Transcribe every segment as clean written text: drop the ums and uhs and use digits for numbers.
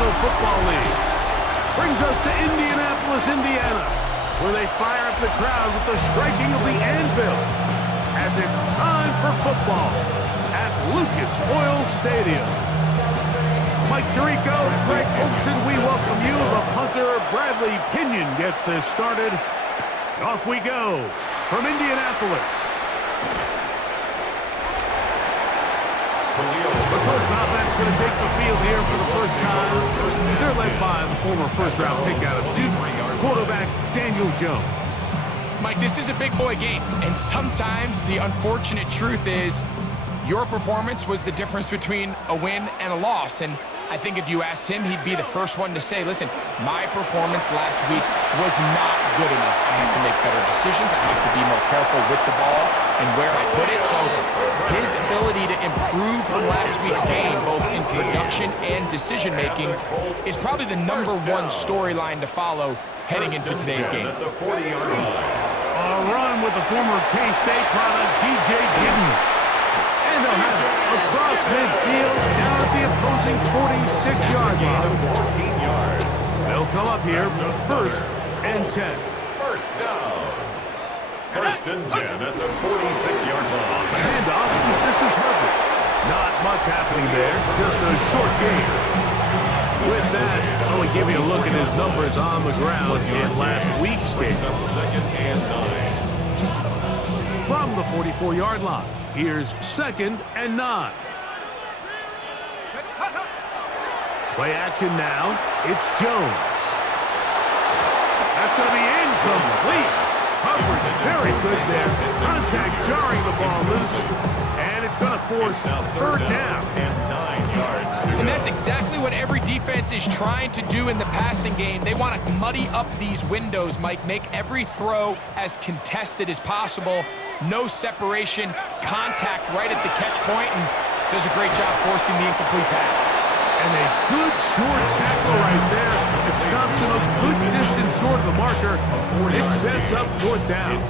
National Football League. Brings us to Indianapolis, Indiana, where they fire up the crowd with the striking of the anvil as it's time for football at Lucas Oil Stadium. Mike Tirico, Greg Olson, we welcome you. The punter, Bradley Pinion, gets this started. Off we go from Indianapolis. The Colts offense going to take the field here for the first time. They're led by the former first-round pick out of Duke, quarterback Daniel Jones. Mike, this is a big boy game, and sometimes the unfortunate truth is your performance was the difference between a win and a loss. And I think if you asked him, he'd be the first one to say, listen, my performance last week was not good enough. I have to make better decisions. I have to be more careful with the ball and where I put it. So his ability to improve from last week's game, both in production and decision-making, is probably the #1 storyline to follow heading into today's game. A run with the former K-State product, DJ Giddens. And they'll have it across midfield, down at the opposing 46-yard line. 14 yards. They'll come up here, first and 10. First down. First and 10 at the 46-yard line. Handoff, this is Herbert. Not much happening there, just a short game. With that, I'll only give you a look at his numbers on the ground in last week's game. Second and 9. From the 44-yard line, here's second and 9. Play action now. It's Jones. That's going to be incomplete. Coverage very good there. Contact jarring the ball loose. And it's going to force third down. And 9 yards. And that's exactly what every defense is trying to do in the passing game. They want to muddy up these windows, Mike. Make every throw as contested as possible. No separation, contact right at the catch point, and does a great job forcing the incomplete pass. And a good short tackle right there. It stops him a good distance short of the marker. It sets up fourth down.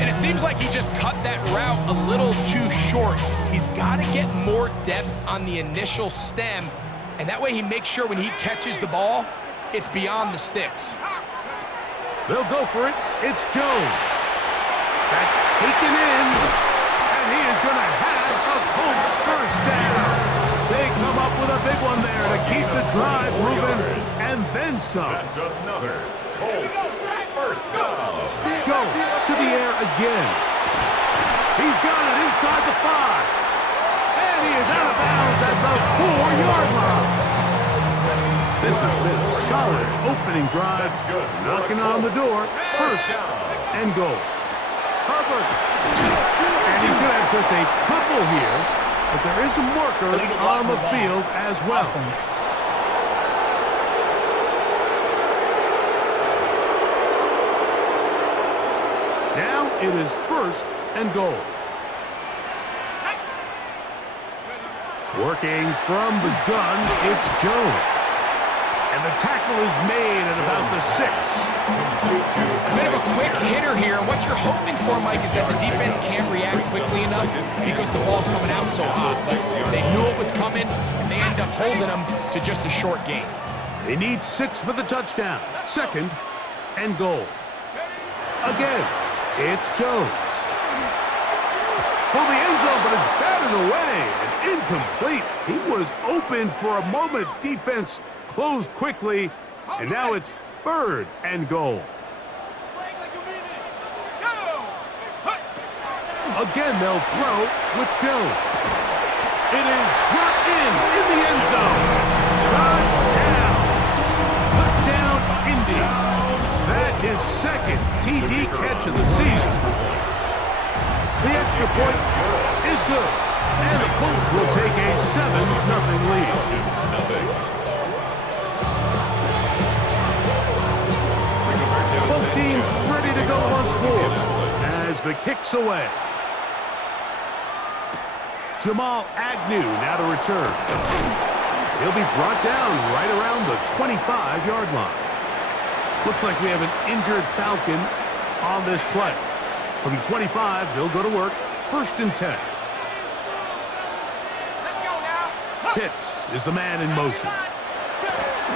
And it seems like he just cut that route a little too short. He's got to get more depth on the initial stem, and that way he makes sure when he catches the ball, it's beyond the sticks. They'll go for it. It's Jones. That's taken in, and he is going to have a Colts first down. They come up with a big one there to keep the drive moving, and then some. That's another Colts first down. Jones to the air again. He's got it inside the 5. And he is out of bounds at the 4-yard line. This has been a solid opening drive. That's good. Knocking on the door. First and goal. Herbert. And he's going to have just a purple here, but there is a marker on the field as well. Now it is first and goal. Working from the gun, it's Jones. And the tackle is made at about the 6. A bit of a quick hitter here. And what you're hoping for, Mike, is that the defense can't react quickly enough because the ball's coming out so hot. They knew it was coming, and they end up holding them to just a short gain. They need 6 for the touchdown. Second and goal. Again, it's Jones. For the end zone, but it's batted away and incomplete. He was open for a moment. Defense closed quickly, and now it's third and goal. Again, they'll throw with Jones. It is brought in the end zone. Touchdown. Touchdown, Indy. That is second TD catch of the season. The extra point is good, and the Colts will take a 7-0 lead. Both teams ready to go once more as the kick's away. Jamal Agnew now to return. He'll be brought down right around the 25-yard line. Looks like we have an injured Falcon on this play. From the 25, they'll go to work. First and 10. Let's go now. Pitts is the man in motion.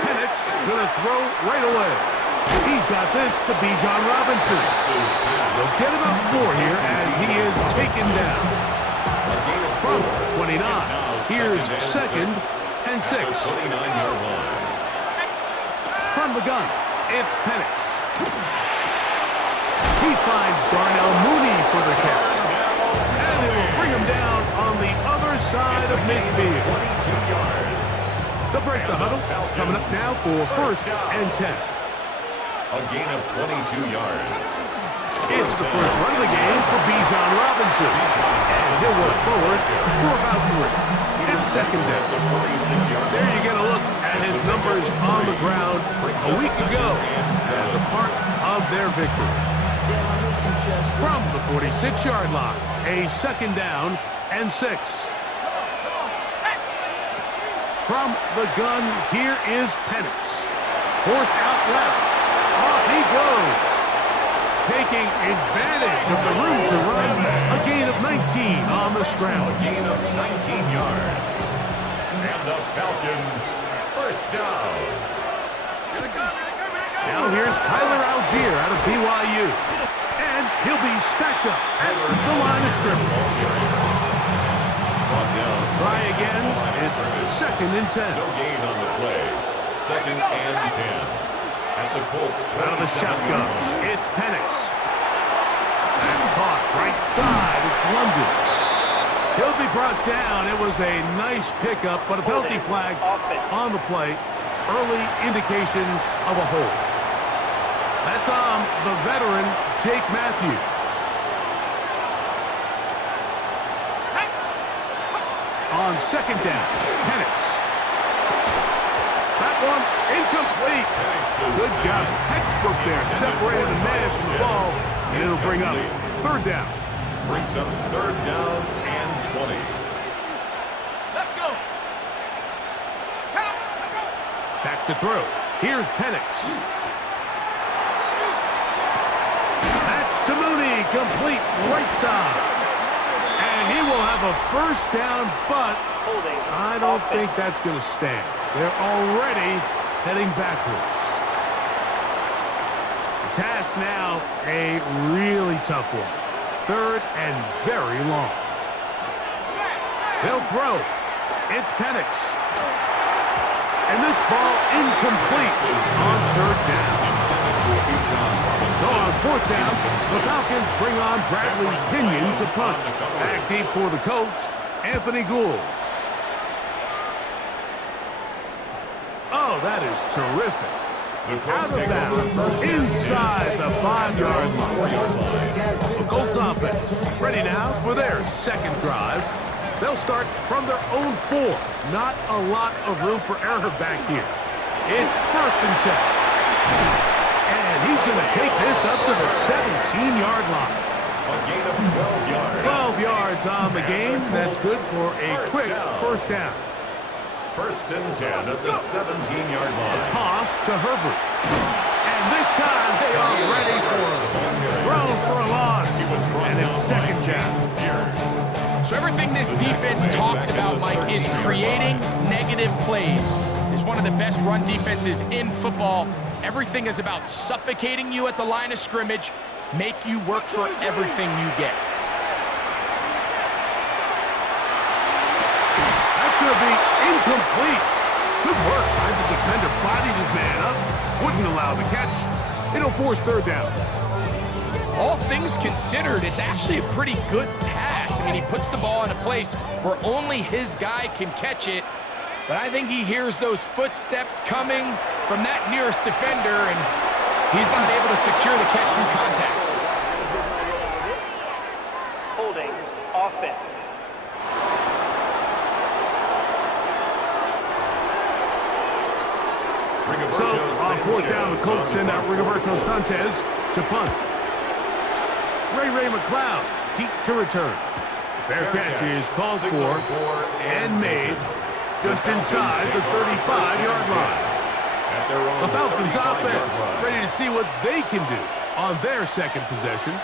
Penix gonna throw right away. He's got this to Bijan Robinson. They'll get about 4 here as he is taken down. From 29, here's 2nd and 6. From the gun, it's Penix. He finds Darnell Mooney for the catch. And they will bring him down on the other side of midfield. They'll break the huddle. Coming up now for 1st and 10. A gain of 22 yards. It's the first run of the game for Bijan Robinson. And he'll work forward for about 3. It's 2nd down. There you get a look at his numbers on the ground a week ago as a part of their victory. From the 46-yard line, a 2nd down and 6. From the gun, here is Penix. Forced out left. Off he goes. Taking advantage of the room to run. A gain of 19 on the scramble. A gain of 19 yards. And the Falcons, 1st down. Now here's Tyler Algier out of BYU. And he'll be stacked up at the line of scrimmage. Try again. It's 2nd and 10. No gain on the play. 2nd and 10. At the Colts, out of the shotgun, it's Penix. That's caught right side. It's London. He'll be brought down. It was a nice pickup, but a penalty flag on the play. Early indications of a hold. That's on the veteran, Jake Matthews. On 2nd down, Penix. That one incomplete. Good job. Textbook there. Separated the man from the ball. And it'll bring up 3rd down. Brings up 3rd down and 20. Let's go. Back to throw. Here's Penix. That's to Mooney. Complete right side. And he will have a 1st down, but I don't think that's going to stand. They're already heading backwards. The task now, a really tough one. 3rd and very long. They'll throw. It's Penix. And this ball incomplete on 3rd down. So on 4th down, the Falcons bring on Bradley Pinion to punt. Back deep for the Colts, Anthony Gould. Oh, that is terrific. Out of bounds, inside the 5-yard line. The Colts offense ready now for their 2nd drive. They'll start from their own 4. Not a lot of room for error back here. It's 1st and 10. And he's going to take this up to the 17-yard line. A gain of 12 yards. 12 yards on the game. That's good for a quick 1st down. 1st and 10 at the 17-yard line. A toss to Herbert. And this time they are ready for him. Thrown for a loss. And it's 2nd down. So everything this defense talks about, Mike, is creating negative plays. It's one of the best run defenses in football. Everything is about suffocating you at the line of scrimmage, make you work for everything you get. That's going to be incomplete. Good work by the defender. Bodied his man up. Wouldn't allow the catch. It'll force 3rd down. All things considered, it's actually a pretty good pass. I mean, he puts the ball in a place where only his guy can catch it. But I think he hears those footsteps coming from that nearest defender, and he's not able to secure the catch through contact. Holding offense. So on 4th down, the Colts send out Rigoberto Sanchez to punt. Ray McLeod deep to return. Fair catch is called for and made just inside the 35-yard line. The Falcons offense ready to see what they can do on their 2nd possession.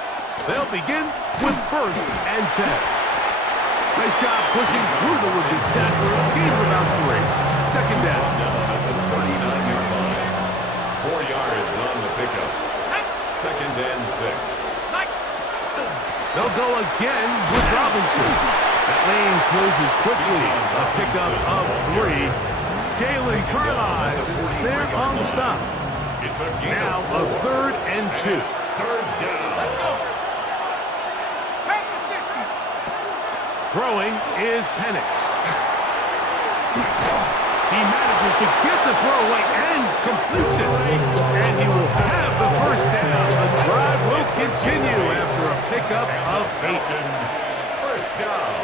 They'll begin with 1st and 10. Nice job pushing through the would-be tackler. Gain of about 3. 2nd down. They'll go again with Robinson. That lane closes quickly. A pickup of 3. Jalen Carlisle is there on the stop. It's a gain Now a 3rd and 2. Third down. Let's go. Throwing is Penix. He manages to get the throw away and completes it. And he will have the first down. The drive will continue after a pickup of 8. Falcons, first down.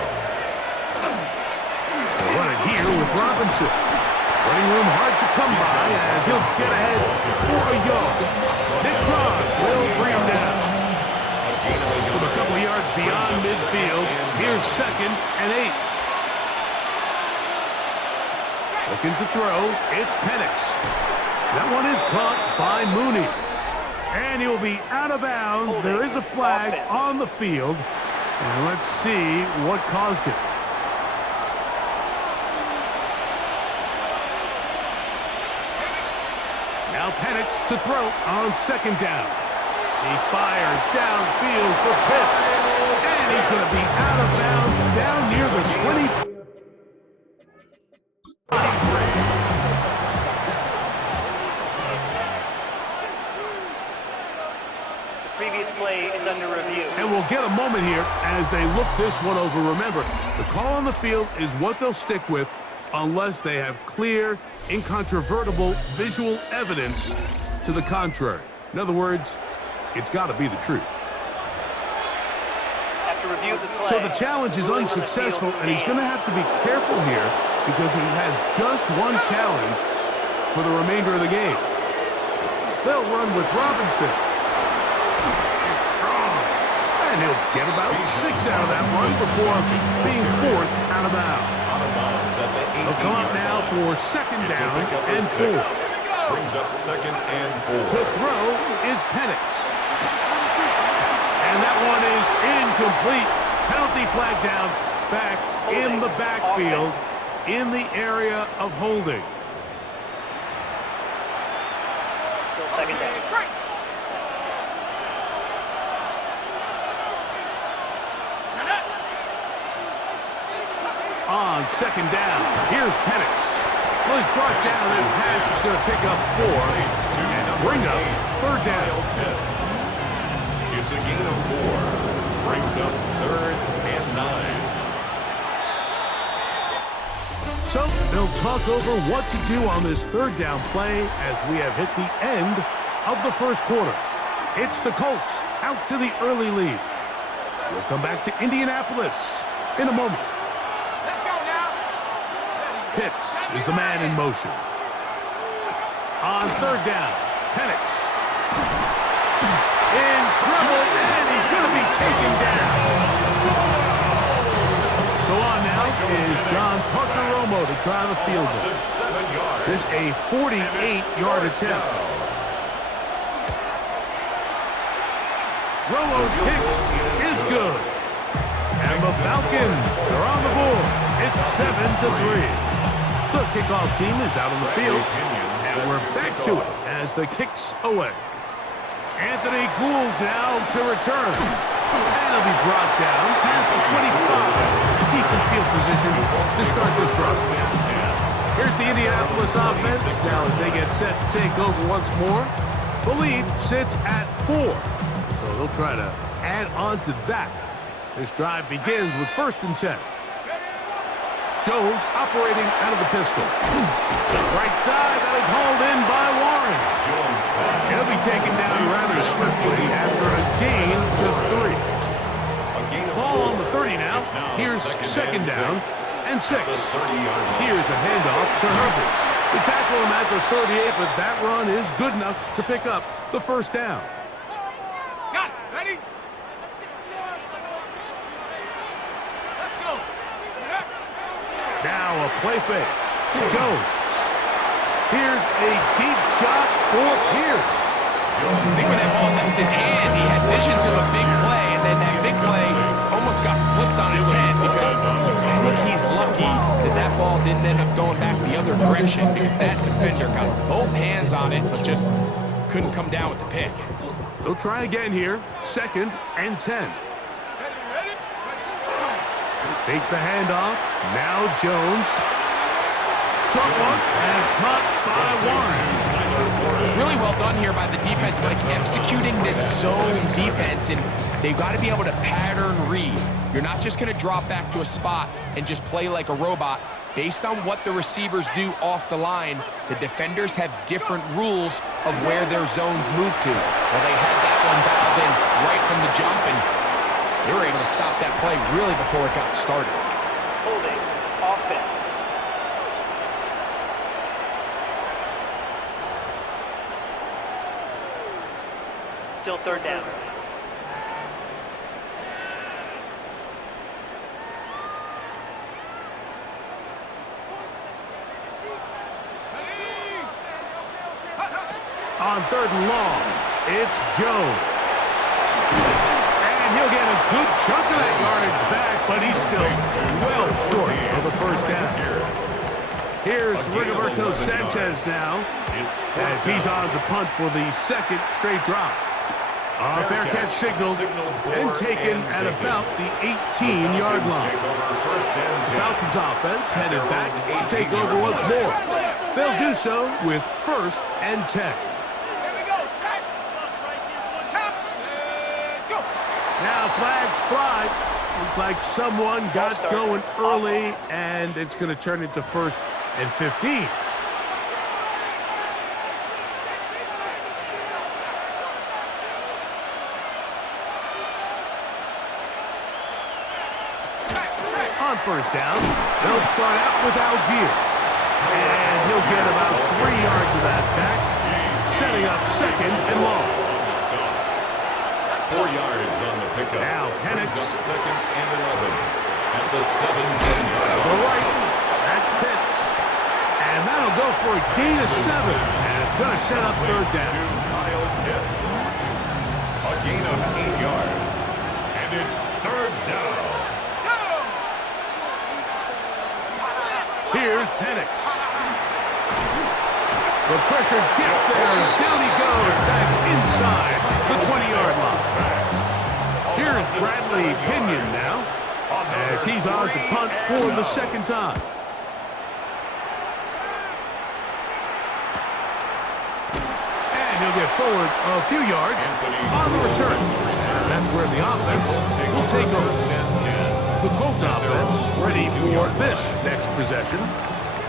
They run it here with Robinson. Running room hard to come by as he'll get ahead for a yard. Nick Cross will bring him down. From a couple yards beyond midfield, here's 2nd and 8. Looking to throw, it's Penix. That one is caught by Mooney. And he'll be out of bounds. There is a flag on the field. And let's see what caused it. Now Penix to throw on 2nd down. He fires downfield for Pitts. And he's going to be out of bounds down near the 20. Previous play is under review. And we'll get a moment here as they look this one over. Remember, the call on the field is what they'll stick with unless they have clear, incontrovertible visual evidence to the contrary. In other words, it's got to be the truth. After review of the play, So the challenge is ruling on the unsuccessful, field and he's going to have to be careful here because he has just one challenge for the remainder of the game. They'll run with Robinson. And he'll get about 6 out of that one before being forced out of bounds. Out of bounds at the 18. They'll come up now for 2nd down and 4. Brings up 2nd and 4. To throw is Penix. And that one is incomplete. Penalty flag down back in the backfield in the area of holding. Still 2nd down. On 2nd down, here's Penix. Well, he's brought down and pass is going to pick up 4 and bring up 3rd down. It's a gain of 4. Brings up 3rd and 9. So they'll talk over what to do on this 3rd down play as we have hit the end of the first quarter. It's the Colts out to the early lead. We'll come back to Indianapolis in a moment. Pitts is the man in motion. On 3rd down, Penix. In trouble, and he's going to be taken down. So on now is John Parker-Romo to try the field goal. 7 yards. This a 48-yard attempt. Romo's kick is good. And the Falcons are on the board. It's 7-3. The kickoff team is out on the field, and we're back to it as the kicks away. Anthony Gould now to return. And he'll be brought down past the 25. Decent field position to start this drive. Here's the Indianapolis offense now as they get set to take over once more. The lead sits at 4, so they'll try to add on to that. This drive begins with 1st and 10. Jones operating out of the pistol. Right side, that is hauled in by Warren. He'll be taken down rather swiftly after a gain of just 3. Ball on the 30 now. Here's 2nd down and 6. Here's a handoff to Herbert. We tackle him at the 38, but that run is good enough to pick up the 1st down. Got it. Ready? Let's go. Now a play fake. Jones. Here's a deep shot for Pierce. I think when that ball left his hand, he had visions of a big play, and then that big play almost got flipped on its head because I think he's lucky that that ball didn't end up going back the other direction because that defender got both hands on it but just couldn't come down with the pick. They'll try again here. 2nd and 10. Take the handoff. Now Jones. Short one, and caught by Warren. Really well done here by the defense, Mike, executing this zone defense, and they've got to be able to pattern read. You're not just going to drop back to a spot and just play like a robot. Based on what the receivers do off the line, the defenders have different rules of where their zones move to. Well, they had that one dialed in right from the jump, and they were able to stop that play really before it got started. Holding offense. Still third down. On third and long, it's Jones. And he'll get a good chunk of that yardage back, but he's still well short of the first down. Here's Rigoberto Sanchez now, as he's on to punt for the second straight drop. A fair catch signaled and taken at about the 18-yard line. The Falcons offense headed back to take over once more. They'll do so with 1st and 10. Now flags fly. Looks like someone got going early, and it's going to turn into 1st and 15. On first down, they'll start out with Algier. And he'll get about 3 yards of that back, setting up 2nd and long. 4 yards on the pickup. Now Penix. 2nd and 11 at the 7-10-yard To the right, that's Pitts. And that'll go for a gain of 7. And it's going to set up 3rd down. To Kyle Pitts. A gain of 8 yards. And it's 3rd down. Here's Penix. The pressure gets there, and down he goes back inside the 20-yard line. Here's Bradley Pinion now, as he's on to punt for the 2nd time. And he'll get forward a few yards on the return. That's where the offense will take over. The Colts offense ready for this next possession.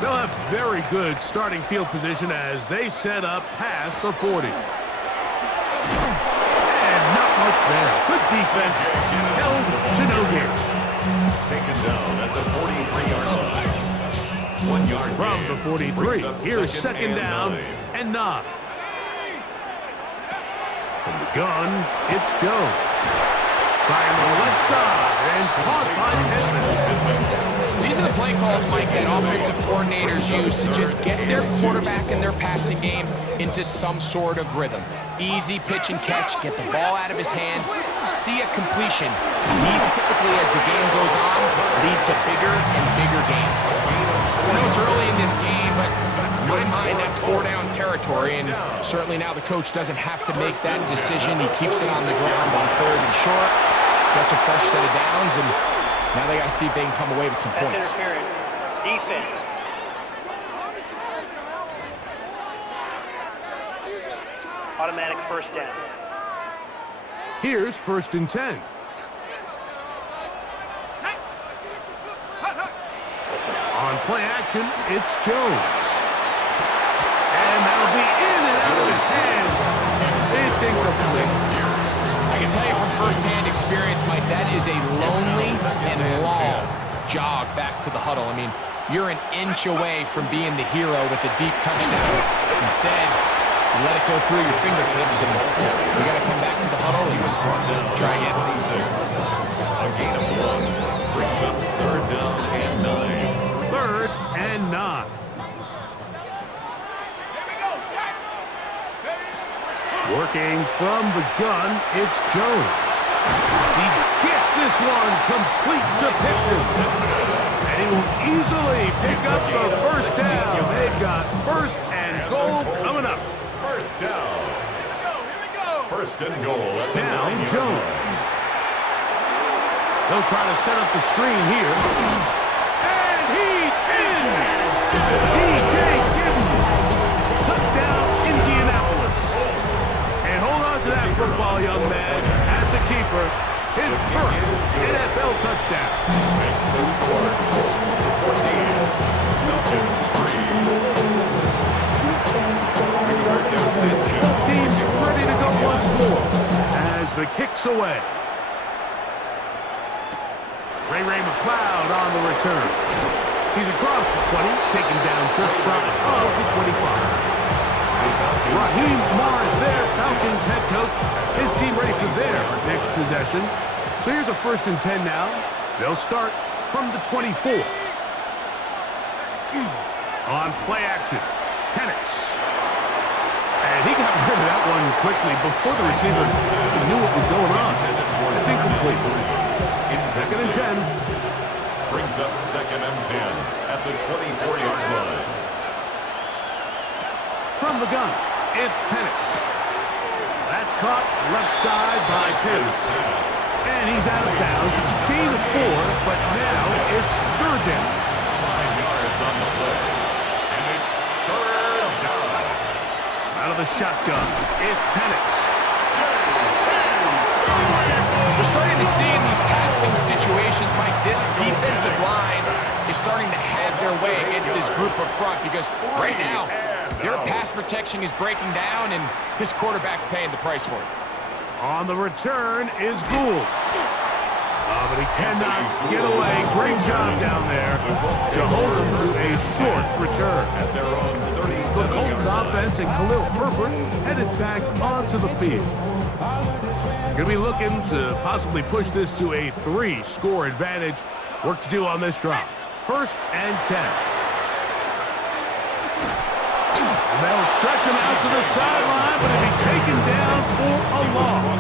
They'll have very good starting field position as they set up past the 40. And not much there. Good defense. Held to no gain. Taken down at the 43-yard line. 1 yard From the 43, here's 2nd down and 9. From the gun, it's Jones. Trying the left side and caught by Pittman. These are the play calls, Mike, that offensive coordinators use to just get their quarterback and their passing game into some sort of rhythm. Easy pitch and catch, get the ball out of his hand, see a completion. These typically, as the game goes on, lead to bigger and bigger gains. I know it's early in this game, but in my mind, that's 4-down territory, and certainly now the coach doesn't have to make that decision. He keeps it on the ground on 3rd and short, gets a fresh set of downs, and now they got to see if they can come away with some points. Interference. Defense. Automatic 1st down. Here's 1st and 10. On play action, it's Jones. And that'll be in and out of his hands. It's incomplete. I can tell you from firsthand experience, Mike, that is a lonely and long jog back to the huddle. I mean, you're an inch away from being the hero with a deep touchdown. Instead, you let it go through your fingertips, and you got to come back to the huddle and try again. A gain of 1 brings up 3rd down and 9. 3rd and 9. Working from the gun, it's Jones. He gets this one complete to Pittman. And he will easily pick up the 1st down. They've got 1st and goal coming up. 1st down. Here we go. 1st and goal at the Now 9-yard Jones. line. He'll try to set up the screen here. And he's in! DJ Gibbons. Touchdown, Indianapolis. And hold on to that football, young man. That's a keeper. His first NFL touchdown. Makes the score Colts 14, Falcons 3. Team's ready to go once more as the kick's away. Ray McLeod on the return. He's across the 20, taken down just shy of the 25. Raheem Morris there, Falcons head coach. His team ready for their next possession. So here's a 1st and 10 now. They'll start from the 24. On play action, Penix. And he got rid of that one quickly before the receiver knew what was going on. It's incomplete. 2nd and 10. Brings up 2nd and 10 at the 24-yard line. From the gun, it's Penix. That's caught left side by Penix. And he's out of bounds. It's a gain of 4, but now it's 3rd down. 5 yards on the play. And it's 3rd down. Out of the shotgun, it's Penix. We're starting to see in these passing situations, Mike, this defensive line is starting to have their way against this group up front because right now, their pass protection is breaking down and his quarterback's paying the price for it. On the return is Gould. Oh, but he cannot get away. Great job down there to hold him to a short return. At their own The 37 Colts offense and Khalil Herbert headed back onto the field. Going to be looking to possibly push this to a 3-score advantage. Work to do on this drive. 1st and 10. And they'll stretch him out to the sideline, but he'll be taken down for a loss.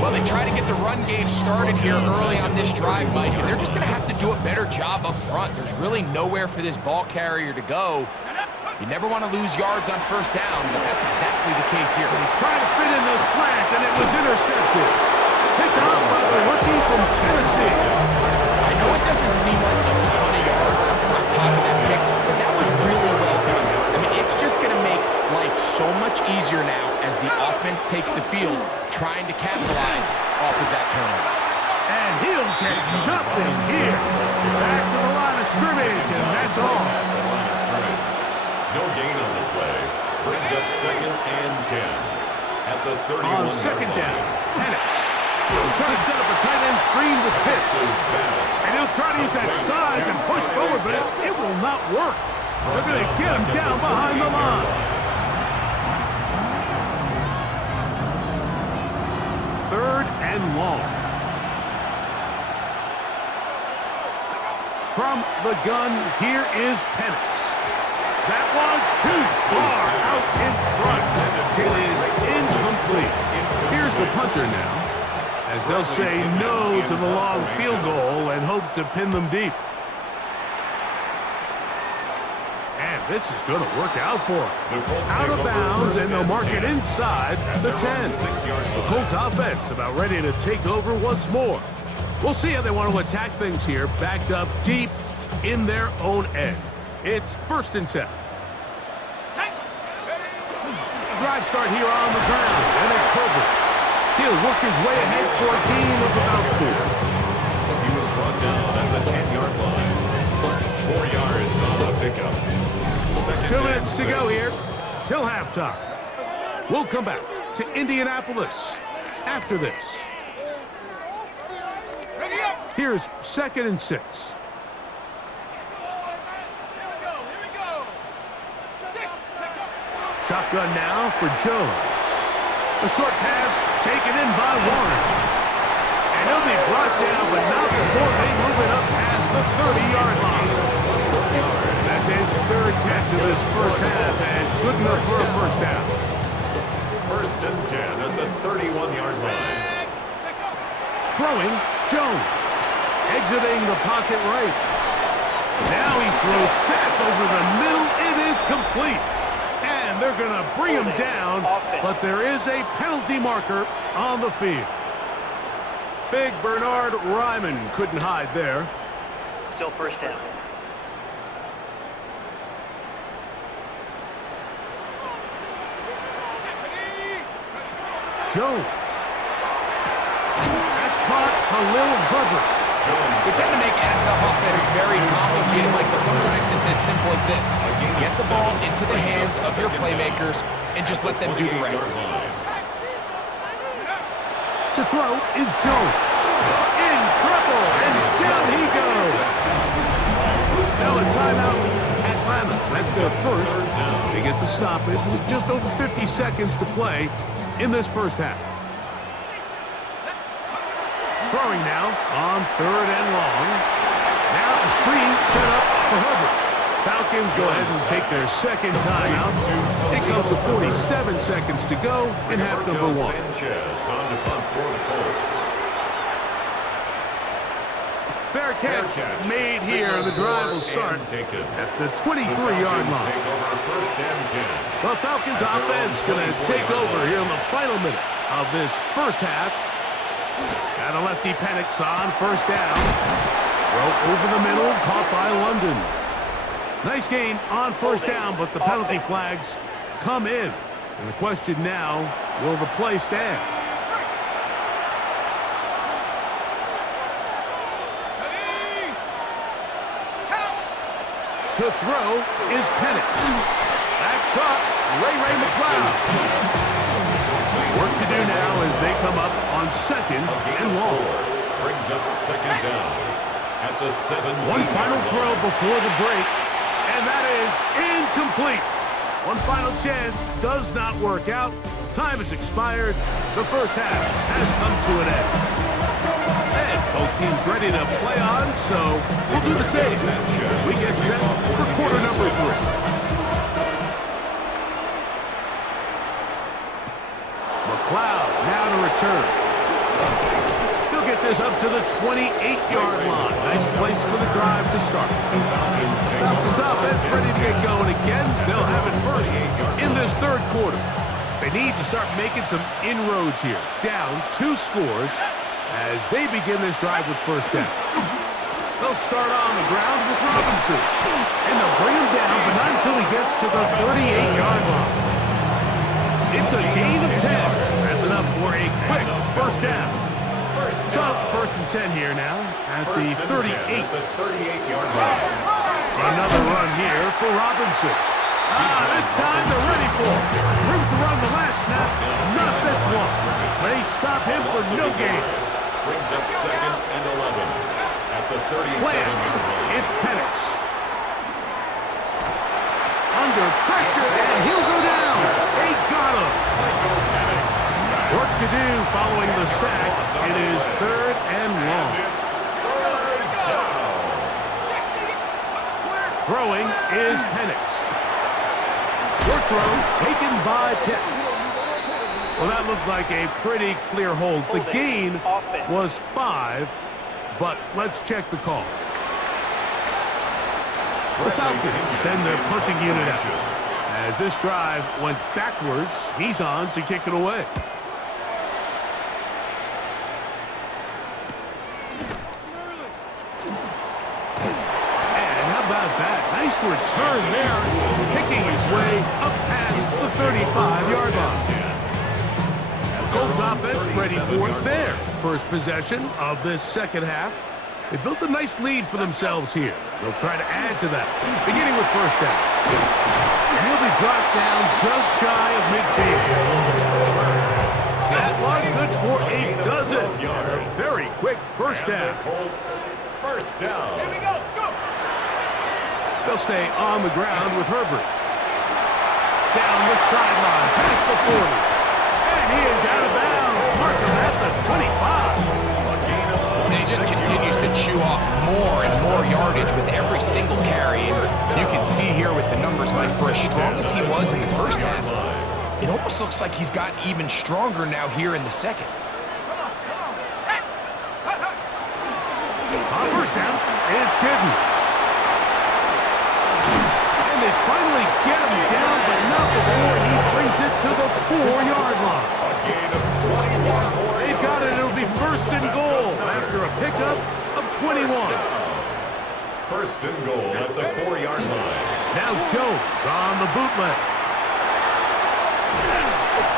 Well, they try to get the run game started here early on this drive, Mike, and they're just going to have to do a better job up front. There's really nowhere for this ball carrier to go. You never want to lose yards on 1st down, but that's exactly the case here. He tried to fit in the slant, and it was intercepted. Picked off by the rookie from Tennessee. I know it doesn't seem like a ton of yards on top of that pick, but that was really well done. I mean, it's just going to make life so much easier now as the offense takes the field, trying to capitalize off of that turnover. And he'll get nothing here. Back to the line of scrimmage, and that's all. No gain on the play. Brings up 2nd and 10 at the 31. On 2nd down, Penix. He'll try to set up a tight end screen with Pitts. And he'll try to use that size and push forward, but it will not work. They're going to get him down behind the line. 3rd and long. From the gun, here is Penix. That one too far out in front. It is incomplete. Here's the punter now, as they'll say no to the long field goal and hope to pin them deep. And this is going to work out for them. Out of bounds, and they'll mark it inside the 10. The Colts offense about ready to take over once more. We'll see how they want to attack things here, backed up deep in their own end. It's 1st and 10. Drive start here on the ground, and it's Herbert. He'll work his way ahead for a gain of about 4. He was brought down at the 10-yard line. 4 yards on the pickup. 2 minutes to go here till halftime. We'll come back to Indianapolis after this. Here's 2nd and 6. Shotgun now for Jones. A short pass taken in by Warren. And he'll be brought down, but not before they move it up past the 30-yard line. That's his 3rd catch of this 1st half, and good enough for a 1st down. 1st and 10 at the 31-yard line. Throwing, Jones. Exiting the pocket right. Now he throws back over the middle. It is complete. And they're going to bring him down, but there is a penalty marker on the field. Big Bernard Ryman couldn't hide there. Still first down. Jones. That's caught Khalil Herbert. We tend to make NFL offense very complicated, Mike, but sometimes it's as simple as this. Get the ball into the hands of your playmakers and just let them do the rest. To throw is Jones. In trouble, and down he goes. Now a timeout, Atlanta. That's their first. They get the stoppage with just over 50 seconds to play in this first half. Throwing now on 3rd and long. Now the screen set up for Herbert. Falcons go ahead and take their second timeout. It comes with 47 seconds to go in half number 1. Sanchez on the punt for the Colts. Fair catch made here. The drive will start at the 23-yard line. Take over first and 10. The Falcons offense going to take over here in the final minute of this first half. Got a lefty Penix on first down. Throw over the middle, caught by London. Nice gain on first down, but the penalty flags come in. And the question now, will the play stand? To throw is Penix. That's caught. Ray McLeod. Work to do now as they come up on 2nd and long. Brings up 2nd down at the 17. One final throw before the break, and that is incomplete. One final chance does not work out. Time has expired. The first half has come to an end. And both teams ready to play on, so we'll do the same as we get set for quarter number 3. McLeod now to return. He'll get this up to the 28-yard line. Nice place for the drive to start. Falcons offense ready to get going again. They'll have it first in this 3rd quarter. They need to start making some inroads here. Down 2 scores as they begin this drive with first down. They'll start on the ground with Robinson. And they'll bring him down, but not until he gets to the 38-yard line. It's a gain of 10. That's enough for a quick first down. So, first and 10 here now at the 38. yard line. Another run here for Robinson. This time they're ready for it. Room to run the last snap. Not this one. They stop him for no gain. Brings up 2nd and 11 at the 37. It's Penix. Under pressure, and he'll go down. They got him. Work to do following the sack. It is 3rd and long. Throwing is Penix. Short throw taken by Pitts. Well, that looked like a pretty clear hold. The gain was 5, but let's check the call. The Falcons send their punching unit out. As this drive went backwards, he's on to kick it away. And how about that? Nice return there, picking his way up past the 35-yard line. The Colts offense ready for their first possession of this second half. They built a nice lead for themselves here. They'll try to add to that, beginning with first down. And he'll be brought down just shy of midfield. That one good for a dozen. A very quick first down. Colts first down. Here we go. Go. They'll stay on the ground with Herbert. Down the sideline, past the 40. And he is out of bounds. Mark him at the 25. And he just continues to chew off more and more yardage with every single carry. And you can see here with the numbers, Mike, for as strong as he was in the first half, it almost looks like he's gotten even stronger now here in the second. On first down, it's Giddens. And they finally get him down, but not before he brings it to the 4-yard line. They've got it. It'll be first and goal first and goal at the 4-yard line. Now Jones on the bootleg.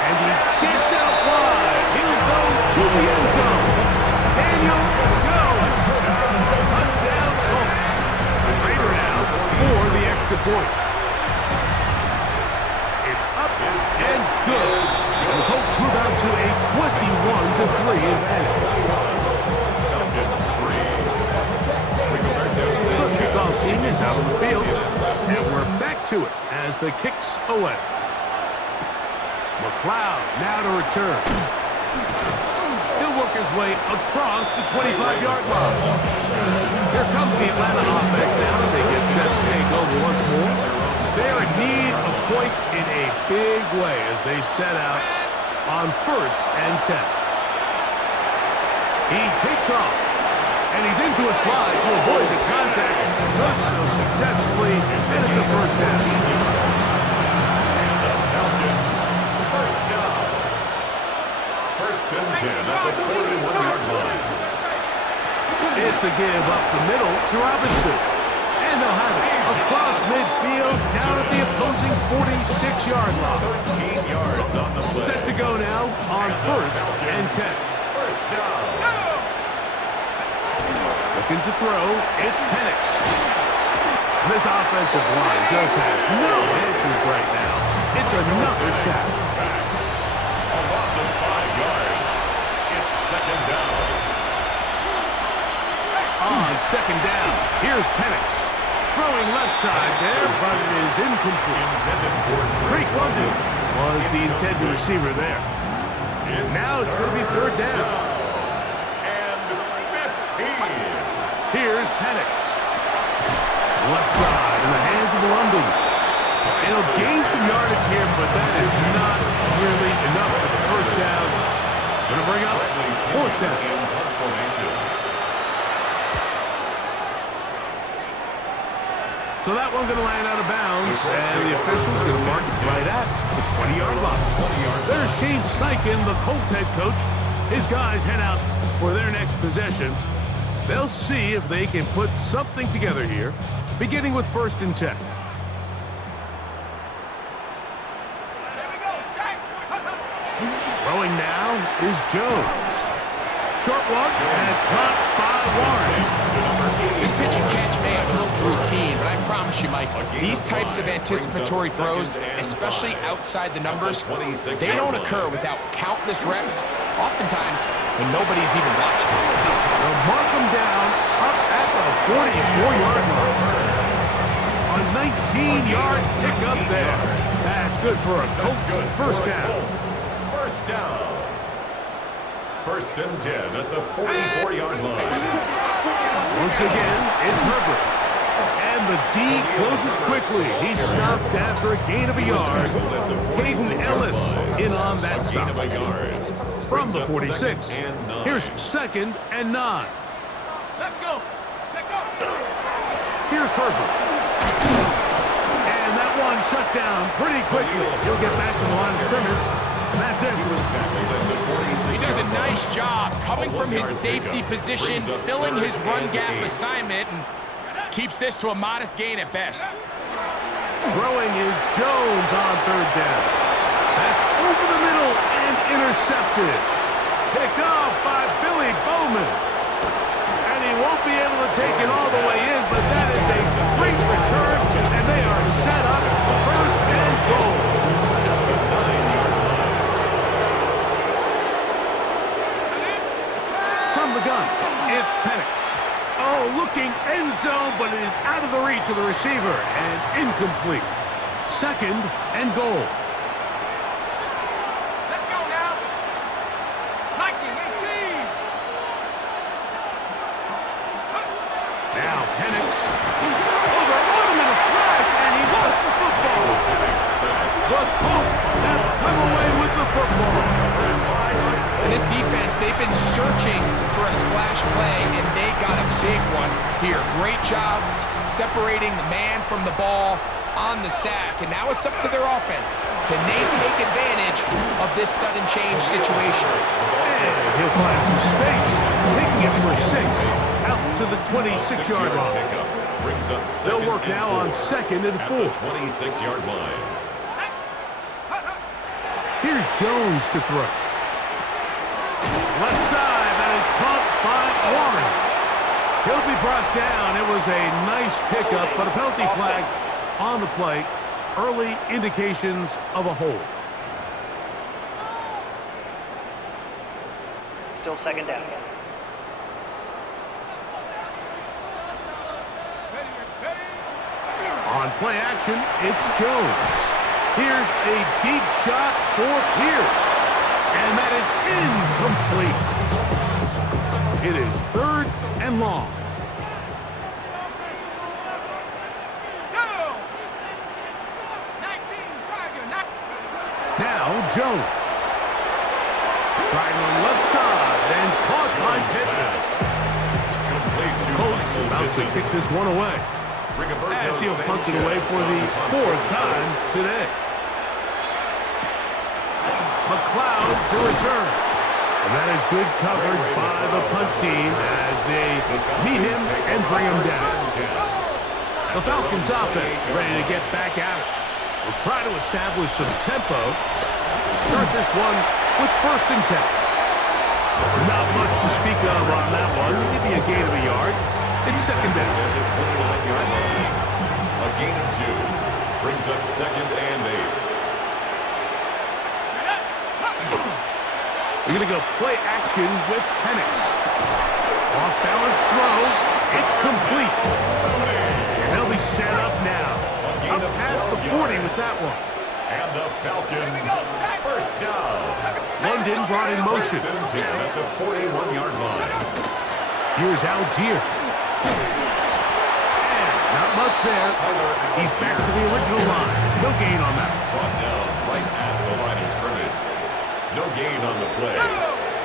And he gets out wide. He'll go to the end zone. Daniel Jones. Touchdown, Colts. Raider now for the extra point. It's up and good. And the Colts move out to a 21-3 advantage. Falcons 3. The kickoff team is out on the field. And we're back to it as the kicks away. McLeod now to return. He'll work his way across the 25-yard line. Here comes the Atlanta offense now. They get set to take over once more. They're in need of points in a big way as they set out on 1st and 10. He takes off, and he's into a slide to avoid the contact. Does so successfully, and it's a first down. Falcons, first down. 1st and 10 at the 41-yard line. It's a give up the middle to Robinson. And they'll have it across midfield down at the opposing 46-yard line. 13 yards on the play. Set to go now on 1st and 10. First down. Looking to throw, it's Penix. This offensive line just has no answers right now. It's another sack. A loss of 5 yards. It's 2nd down. On 2nd down, here's Penix. Throwing left side there, but it is incomplete. Drake London was the intended receiver there. Now it's going to be 3rd down. And 15. Here's Penix. Left side in the hands of London. And he'll gain some yardage here, but that is not nearly enough for the first down. It's going to bring up 4th down. So that one's going to land out of bounds, and the official's going to mark it right at the 20-yard line. There's Shane Steichen, the Colts head coach. His guys head out for their next possession. They'll see if they can put something together here, beginning with 1st and 10. Throwing now is Jones. Short one, and it's caught by Warren. This pitch and catch may have looked routine, but I promise you, Mike, these types of anticipatory throws, especially outside the numbers, they don't occur without countless reps, oftentimes when nobody's even watching. They'll mark them down up at the 44-yard line. A 19-yard pickup there. That's good for a Colts first down. First down. 1st and 10 at the 44-yard line. Once again, it's Herbert. And the D closes quickly. He's stopped after a gain of a yard. Hayden Ellis in on that stop. From the 46. Here's 2nd and 9. Let's go. Check up. Here's Herbert. And that one shut down pretty quickly. He'll get back to the line of scrimmage. And that's it. He does a nice job coming from his safety position, filling his run gap assignment, and keeps this to a modest gain at best. Throwing is Jones on 3rd down. That's over the middle and intercepted. Picked off by Billy Bowman. And he won't be able to take it all the way in, but that is a great return, and they are set up for 1st and goal. From the gun, it's Penix. Oh, looking end zone, but it is out of the reach of the receiver and incomplete. 2nd and goal. Let's go now. 19-18. Now Penix. Oh, they're on him in a flash, and he lost the football. The Colts have come away with the football. And this defense, they've been searching for a splash play, and they got a big one here. Great job separating the man from the ball on the sack, and now it's up to their offense. Can they take advantage of this sudden change situation? And he'll find some space, taking it for 6, out to the 26-yard line. Brings up They'll second work and now 4 on 2nd and at 4. the 26-yard line. Here's Jones to throw. Left side, that is caught by Warren. He'll be brought down. It was a nice pickup, but a penalty flag on the play. Early indications of a hold. Still second down. On play action, it's Jones. Here's a deep shot for Pierce. And that is incomplete. It is 3rd and long. Now Jones. Trying on left side and caught by Pittman. Colts about to kick this one away. As he'll punt it away for the 4th time today. McLeod to return. And that is good coverage by the punt team as they meet him and bring him down. The Falcons offense ready to get back at it. We'll try to establish some tempo. Start this one with 1st and 10. Not much to speak of on that one. Give me a gain of a yard. It's 2nd down. A gain of 2 brings up 2nd and 8. We're going to go play action with Penix. Off balance throw. It's complete. And they'll be set up now. Up past the 40 with that one. And the Falcons, 1st down. London brought in motion. 1st and 10 at the 41-yard line. Here's Algier. And not much there. He's back to the original line. No gain on that. Brought down right at the line of scrimmage. No gain on the play.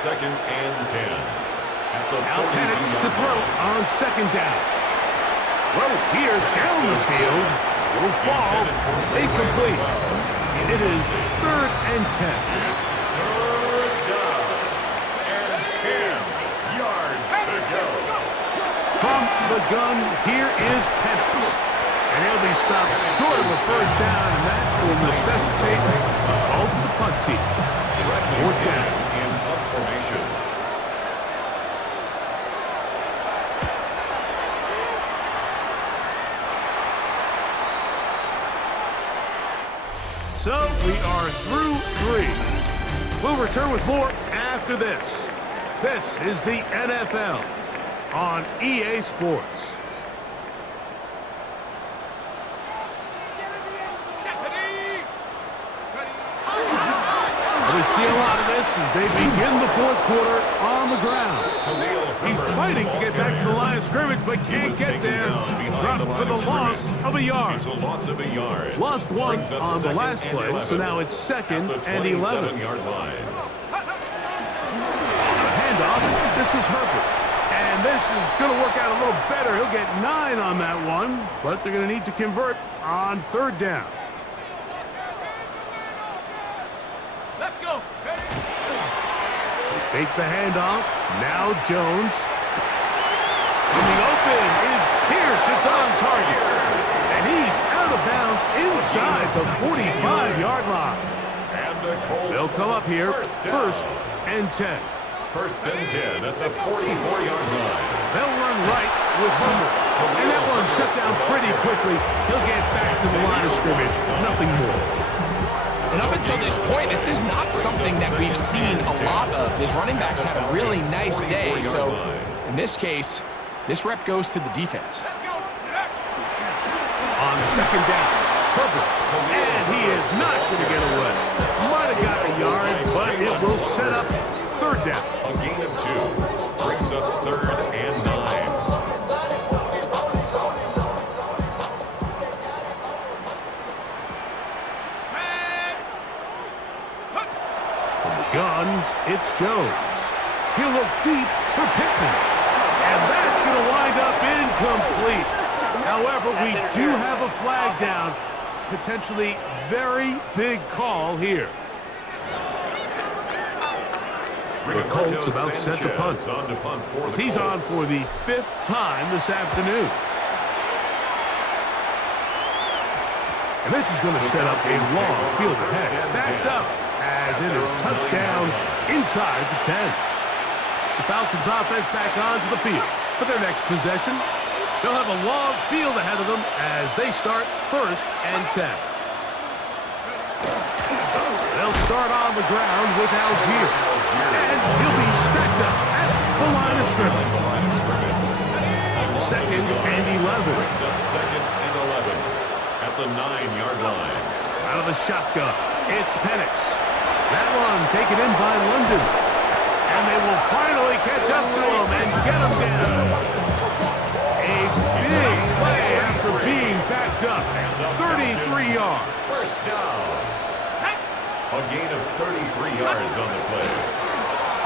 2nd and 10. At the Now Penix to throw on 2nd down. Throw here down the field. Will fall. Incomplete. It is 3rd and 10. 3rd down. And 10 yards to go. From the gun, here is Penix. And he'll be stopped short of a 1st down, and that will necessitate a call to the punt team. 4th down. In up formation. So we are through 3. We'll return with more after this. This is the NFL on EA Sports. We see a lot of this as they begin the 4th quarter on the ground. He's fighting to get back to the line of scrimmage, but can't get there. Dropped for the loss of a yard. It's a loss of a yard. Lost one on the last play, so now it's 2nd and 11. Handoff, this is Herbert. And this is going to work out a little better. He'll get 9 on that one, but they're going to need to convert on 3rd down. Let's go. They fake the handoff. Now Jones. Coming open is Pierce. It's on target. And he's out of bounds inside the 45-yard line. And the Colts, They'll come up here 1st and 10. 1st and 10 at the 44-yard line. They'll run right with Herbert. And that one shut down pretty quickly. He'll get back to the line of scrimmage. Nothing more. And up until this point, this is not something that we've seen a lot of. His running backs had a really nice day. So in this case, this rep goes to the defense. On 2nd down, Herbert. And he is not going to get away. Might have got a yard, but it will set up 3rd down. A gain of 2 brings up 3rd and 9. Gun, it's Jones. He'll look deep for Pittman. And that's going to wind up incomplete. However, we do have a flag down. Potentially very big call here. The Colts about set to punt. He's on for the 5th time this afternoon. And this is going to set up a long field ahead. Backed up as it is touchdown inside the 10. The Falcons offense back onto the field for their next possession. They'll have a long field ahead of them as they start 1st and 10. They'll start on the ground with Algier. And he'll be stacked up at the line of scrimmage. 2nd and 11. Brings up 2nd and 11 at the 9-yard line. Out of the shotgun, it's Penix. That one taken in by London. And they will finally catch up to him and get him down. A big play after being backed up. 33 yards. First down. A gain of 33 yards on the play.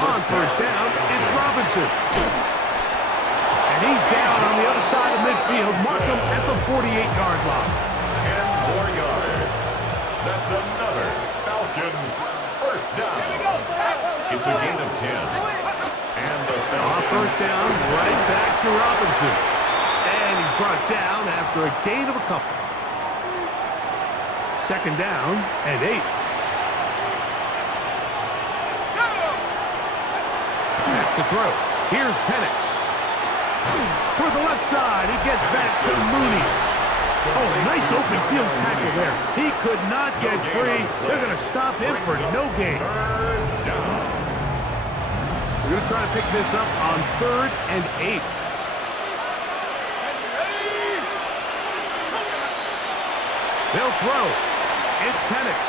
On first down, it's Robinson. And he's down on the other side of midfield. Mark him at the 48-yard line. 10 more yards. That's another Falcons first down. It's a gain of 10. And the Falcons on first down, right back to Robinson. And he's brought down after a gain of a couple. 2nd down and 8. Back to throw. Here's Penix. For the left side, he gets that to Mooney. Oh, nice open field tackle there. He could not get free. They're going to stop him for no gain. We're going to try to pick this up on 3rd and 8. They'll throw. It's Penix.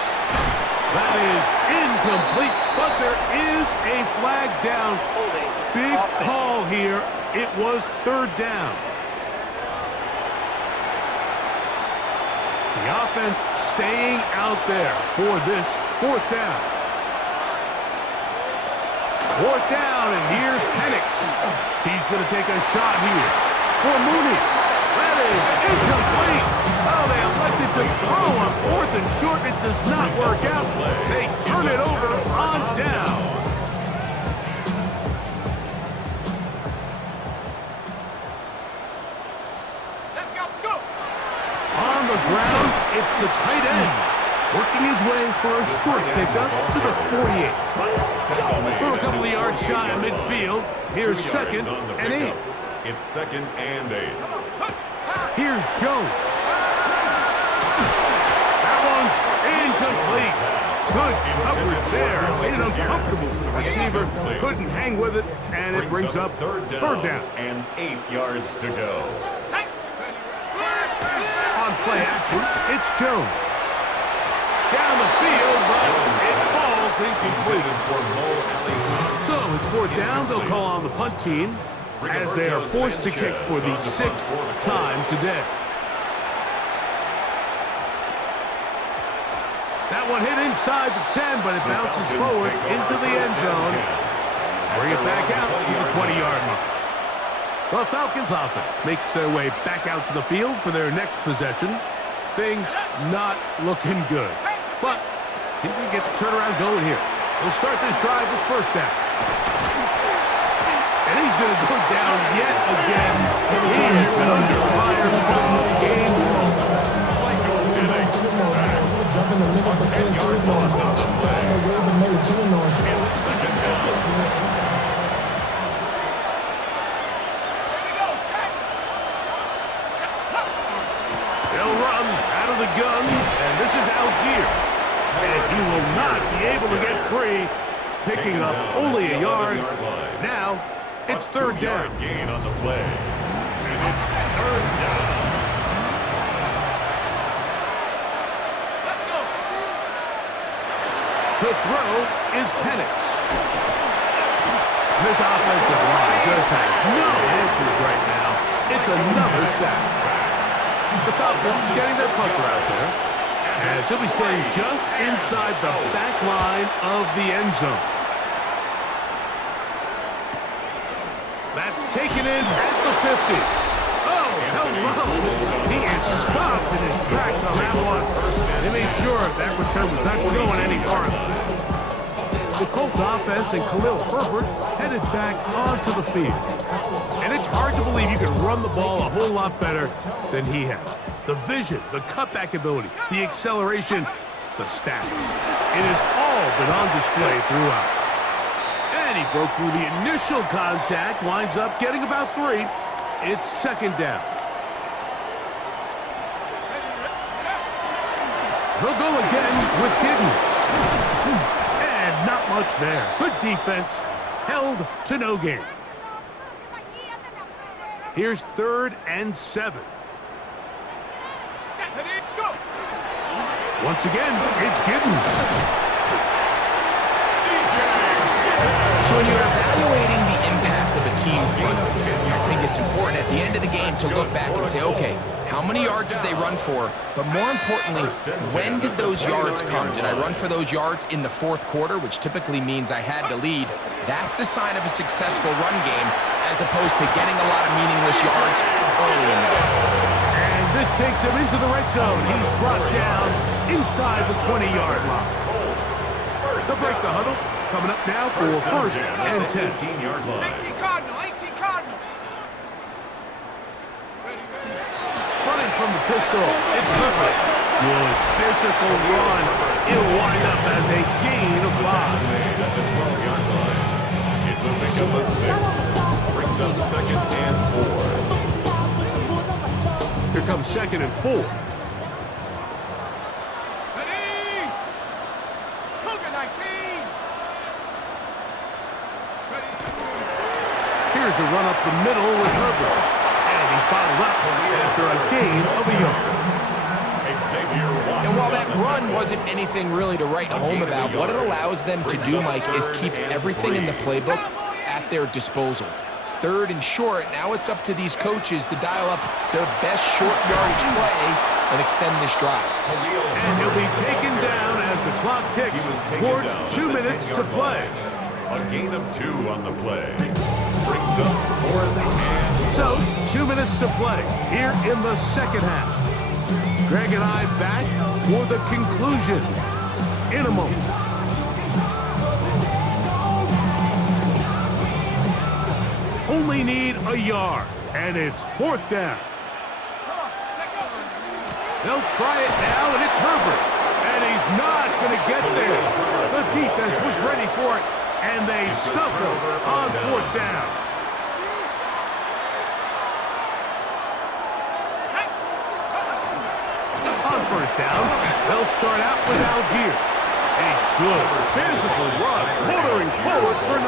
That is incomplete, but there is a flag down. Big call here. It was 3rd down. The offense staying out there for this 4th down. 4th down, and here's Penix. He's going to take a shot here for Mooney. That is incomplete. Oh, they elected to throw on 4th and short. It does not work out. They turn it over on down. On the ground, it's the tight end, working his way for a short pickup to the 48. For a couple of yards shy of midfield, here's 2nd and 8. It's 2nd and 8. Here's Jones. That one's incomplete. Good coverage there. Made it uncomfortable for the receiver. Couldn't hang with it, and it brings up 3rd down. And 8 yards to go. On play action, it's Jones. Down the field, but it falls incomplete. So it's 4th down. They'll call on the punt team as they are forced to kick for the 6th time today. That one hit inside the 10, but it bounces forward into the end zone. Bring it back out to the 20-yard line. The Falcons offense makes their way back out to the field for their next possession. Things not looking good. But see if we can get the turnaround going here. We'll start this drive with 1st down. And he's going to go down yet again. He has been under fire all game long. Up in the middle of the field, loss on the play. It's 2nd down. They'll run out of the gun, and this is Algier. And he will not be able to get free, picking up only a yard. Now, it's 3rd down. Gain on the play. And it's 3rd down. To throw is Penix. This offensive line just has no answers right now. It's another sack. The Falcons getting their puncher out there, as he'll be staying just inside the back line of the end zone. That's taken in at the 50. Oh, hello. He is stopped in his tracks on that one. They made sure that return was not going any farther. The Colts offense and Khalil Herbert headed back onto the field. And it's hard to believe you can run the ball a whole lot better than he has. The vision, the cutback ability, the acceleration, the stats. It has all been on display throughout. And he broke through the initial contact, winds up getting about 3. It's second down. They'll go again with Giddens. And not much there. Good defense, held to no gain. Here's 3rd and 7. Once again, it's Giddens. So when you're evaluating the impact of a team's run, I think it's important at the end of the game to look back and say, okay, how many yards did they run for? But more importantly, when did those yards come? Did I run for those yards in the 4th quarter, which typically means I had to lead? That's the sign of a successful run game, as opposed to getting a lot of meaningless yards early in the game. And this takes him into the red zone. He's brought down inside the 20-yard line. They'll break the huddle. Coming up now for 1st and 10. 18-yard line. 18 Cardinal, 18 Cardinal. Running from the pistol, it's perfect. Good physical run. It'll wind up as a gain of 5. Made at the 12-yard line. It's a pickup of 6. Brings up 2nd and 4. Here comes 2nd and 4. Ready? Cougar 19. Here's a run up the middle with Herbert. And he's bottled up after a gain of a yard. And while that run wasn't anything really to write home about, what it allows them to do, Mike, is keep everything in the playbook at their disposal. 3rd and short, now it's up to these coaches to dial up their best short yardage play and extend this drive. And he'll be taken down as the clock ticks towards 2 minutes to play. A gain of 2 on the play. Brings up 4th and... So, 2 minutes to play here in the second half. Greg and I back for the conclusion in a moment. Only need a yard, and it's 4th down. They'll try it now, and it's Herbert. And he's not going to get there. The defense was ready for it, and they stuff him on 4th down. On 1st down, they'll start out with Algier. A good physical run, motoring forward for 9.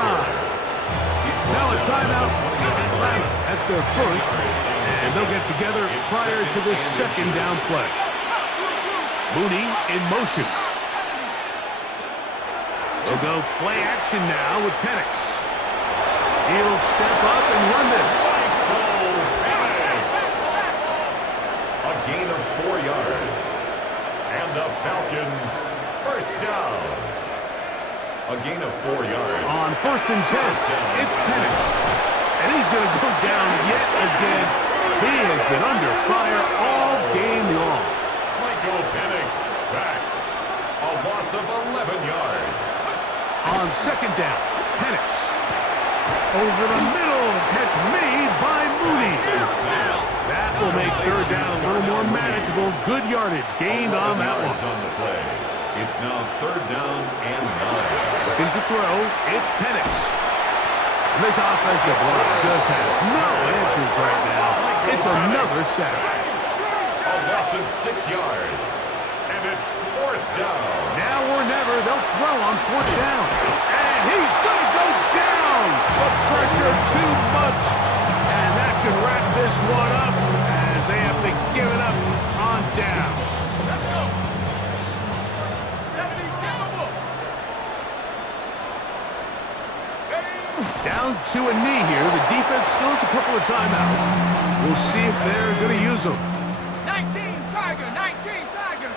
Now a timeout in Atlanta. That's their 1st, and they'll get together prior to this 2nd down play. Mooney in motion. They'll go play action now with Penix. He'll step up and run this. A gain of 4 yards. And the Falcons, 1st down. A gain of 4 yards. On 1st and 10, it's Penix. And he's going to go down yet again. He has been under fire all game long. Michael Penix sacked. A loss of 11 yards. On 2nd down, Penix. Over the middle, catch made by Mooney. That will make 3rd down a little more manageable. Good yardage gained on that one. On the play. It's now 3rd down and 9. Looking to throw, it's Penix. And this offensive line just has no answers right now. It's another sack. A loss of 6 yards. And it's 4th down. Now or never, they'll throw on 4th down. And he's going to go down. The pressure too much. And that should wrap this one up as they have to give it up on down. Let's go. 70 terrible. Down to a knee here. The defense still has a couple of timeouts. We'll see if they're going to use them. 19 Tiger, 19 Tiger.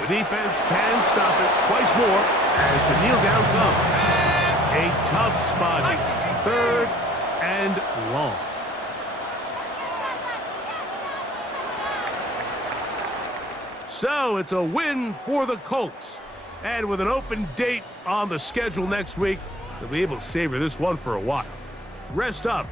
The defense can stop it twice more as the kneel down comes. A tough spot here. 3rd and long. So it's a win for the Colts. And with an open date on the schedule next week, they'll be able to savor this one for a while. Rest up.